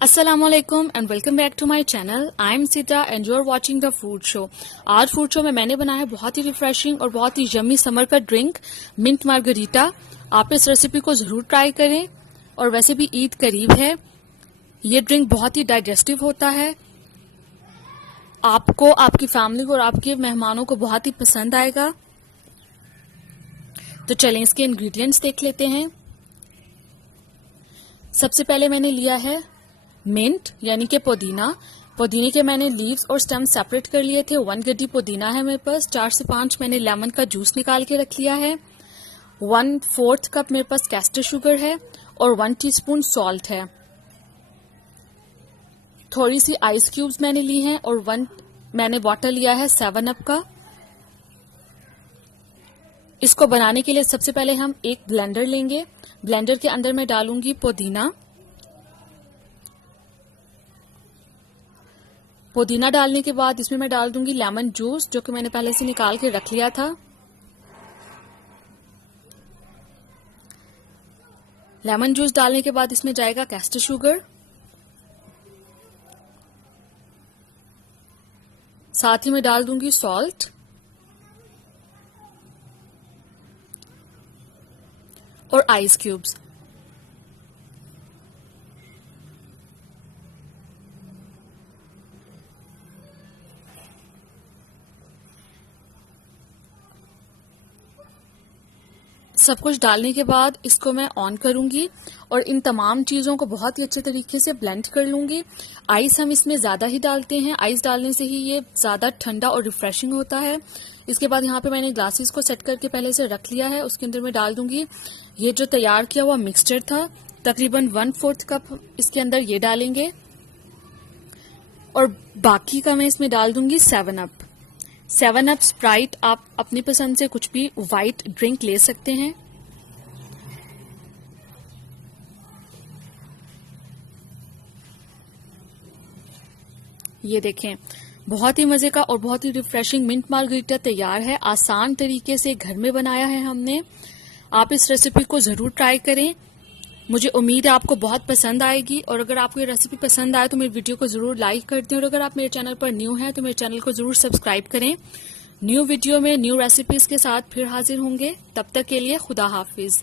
Assalamualaikum and welcome back to my channel. I am Sita and you are watching the food show. आज food show में मैंने बनाया है बहुत ही refreshing और बहुत ही यम्मी समर का ड्रिंक मिंट मार्गरीटा। आप इस रेसिपी को जरूर ट्राई करें और वैसे भी ईद करीब है। ये ड्रिंक बहुत ही डाइजेस्टिव होता है, आपको, आपकी फैमिली को और आपके मेहमानों को बहुत ही पसंद आएगा। तो चलें इसके इंग्रेडिएंट्स देख लेते हैं। सबसे पहले मैंने लिया है मिंट यानी कि पुदीना। पुदीने के मैंने लीव्स और स्टेम सेपरेट कर लिए थे। 1 गड्डी पुदीना है मेरे पास। 4 से 5 मैंने लेमन का जूस निकाल के रख लिया है। 1/4 कप मेरे पास कैस्टर शुगर है और 1 टीस्पून सॉल्ट है। थोड़ी सी आइस क्यूब्स मैंने ली हैं और 1 मैंने वाटर लिया है 7 अप का। इसको बनाने के लिए सबसे पहले हम एक ब्लेंडर लेंगे। ब्लेंडर के अंदर मैं डालूंगी पुदीना। पुदीना डालने के बाद इसमें मैं डाल दूंगी लेमन जूस, जो कि मैंने पहले से निकाल के रख लिया था। लेमन जूस डालने के बाद इसमें जाएगा कैस्टर शुगर, साथ ही मैं डाल दूंगी सॉल्ट और आइस क्यूब्स। सब कुछ डालने के बाद इसको मैं ऑन करूंगी और इन तमाम चीजों को बहुत ही अच्छे तरीके से ब्लेंड कर लूंगी। आइस हम इसमें ज्यादा ही डालते हैं, आइस डालने से ही ये ज्यादा ठंडा और रिफ्रेशिंग होता है। इसके बाद यहाँ पे मैंने ग्लासेस को सेट करके पहले से रख लिया है। उसके अंदर मैं डाल दूंगी ये जो तैयार किया हुआ मिक्सचर था, तकरीबन 1/4 कप इसके अंदर ये डालेंगे और बाकी का मैं इसमें डाल दूंगी 7 अप। 7 अप स्प्राइट, आप अपनी पसंद से कुछ भी व्हाइट ड्रिंक ले सकते हैं। ये देखें, बहुत ही मजे का और बहुत ही रिफ्रेशिंग मिंट मार्गरीटा तैयार है। आसान तरीके से घर में बनाया है हमने। आप इस रेसिपी को जरूर ट्राई करें। मुझे उम्मीद है आपको बहुत पसंद आएगी और अगर आपको ये रेसिपी पसंद आए तो मेरी वीडियो को जरूर लाइक कर दें और अगर आप मेरे चैनल पर न्यू हैं तो मेरे चैनल को जरूर सब्सक्राइब करें। न्यू वीडियो में न्यू रेसिपीज के साथ फिर हाजिर होंगे। तब तक के लिए खुदा हाफिज।